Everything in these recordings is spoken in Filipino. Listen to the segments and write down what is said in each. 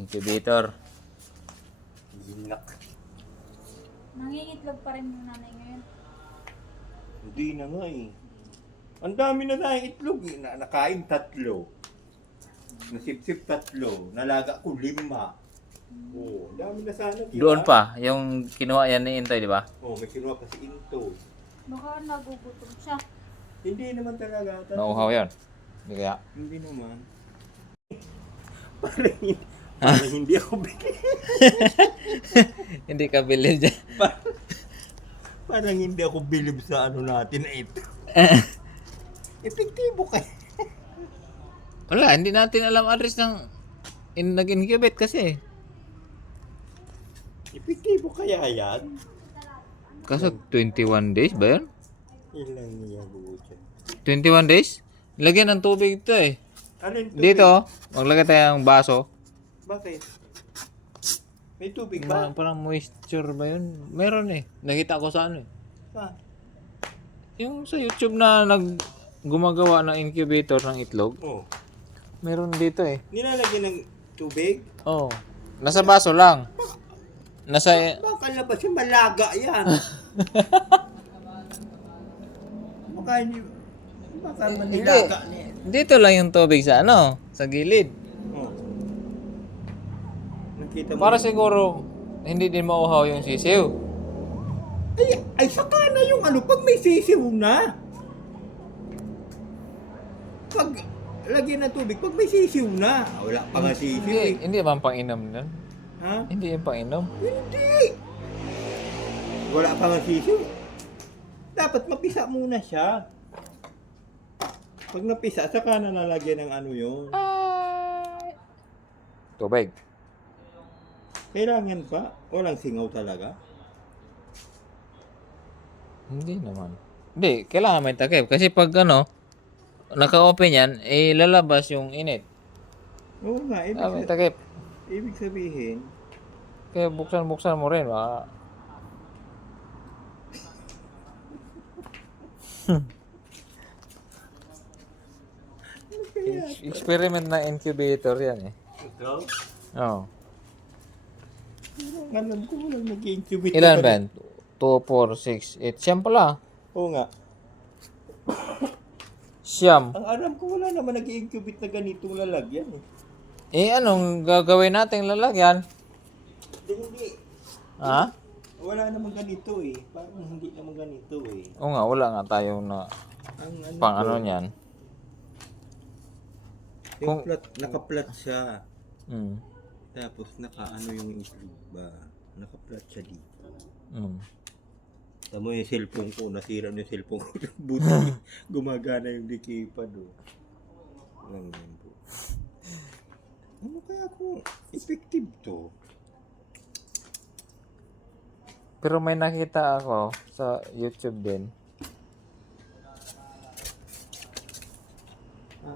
Incubator. Yinak. Nangingitlog pa rin yung nanay ngayon. Hindi na nga eh. Ang dami na tayong itlog eh. Nakain 3. Nasipsip 3. Nalaga ko 5. Oo, ang dami na sana. Doon pa, yung kinuha yan ni Intoy, di ba? Oo, may kinuha pa si Into. Baka nagugutom siya. Hindi naman talaga. Nauhaw yan. Hindi kaya? Hindi naman. Parang hindi ako bili. Hindi ka bilib dyan. Parang hindi ako bilib sa ano natin na ito. Epektibo kayo. Wala, hindi natin alam address ng nag-incubate kasi. Epektibo kaya yan? Kaso 21 days ba yan? Ilang niya buo 21 days? Lagyan ng tubig ito eh. Ano yung tubig? Dito, maglagay tayo ng baso. Bakit? May tubig ba? Parang moisture ba yun? Meron eh. Nakita ko sa ano eh. Pa. Yung sa YouTube na gumagawa ng incubator ng itlog. Oh. Meron dito eh. Nilalagyan ng tubig? Oh. Nasa baso lang. Nasa... Baka na ba siya malaga yan? Baka hindi... Baka manilaga niya. Dito lang yung tubig sa ano, sa gilid. Oh. Nakita mo? Para siguro hindi din mauhaw yung sisiw. Ay, saka na yung ano, pag may sisiw na. Pag lagyan ng tubig, pag may sisiw na. Wala pa nga sisiw eh. Hindi ba ang pang-inom nun? Ha? Hindi yung pang-inom. Hindi. Wala pa nga sisiw. Dapat mapisa muna siya. Pag napisa, saka na nalagyan ng ano yun. Tubig. Kailangan pa? Walang singaw talaga? Hindi naman. Hindi, kailangan may takip. Kasi pag ano, naka-open yan, eh lalabas yung init. Oo nga, May takip. ibig sabihin, Kaya buksan mo rin. Baka... Experiment na incubator yan eh. ito, Oo. alam ko walang nag-incubate. Ilan ba yan? 2, 4, 6, 8. Siyam pala. Oo nga. Siyam. Ang alam ko wala naman nag-incubate na ganitong lalagyan eh. Eh, anong gagawin natin lalagyan? Hindi. Ha? Wala naman ganito eh. Parang hindi naman ganito eh. Oo nga, wala nga tayo na Ang ano pang to, ano niyan. yung Kung- plat, naka-plat siya. Mm. Tapos naka-ano yung itlog ba? Naka-plat siya dito. Mm. Tama yung cellphone ko, nasira na yung cellphone ko. Buti gumagana yung keypad oh. Lang yan po. Ano kaya kung effective to? Pero may nakita ako sa YouTube din.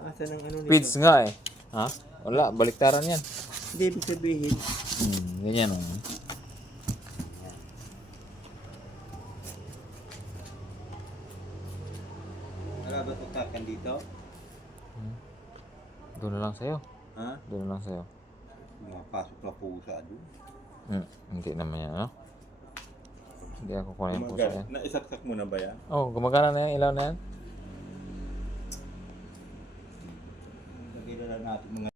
Asa ng ano nito? Feeds nga eh. Ha? Wala, baliktaran yan. Hindi ibig sabihin. Ganyan oh. Wala ba tutakan dito? Doon na lang sa'yo. Ha? Doon na lang sa'yo. Mapasok na pusa doon. Hindi naman yan, no? Hindi ako kunin po sa'yo. Naisaksak mo na ba yan? Oh, gumagana na yung ilaw na yan. Lagyan na lang natin mga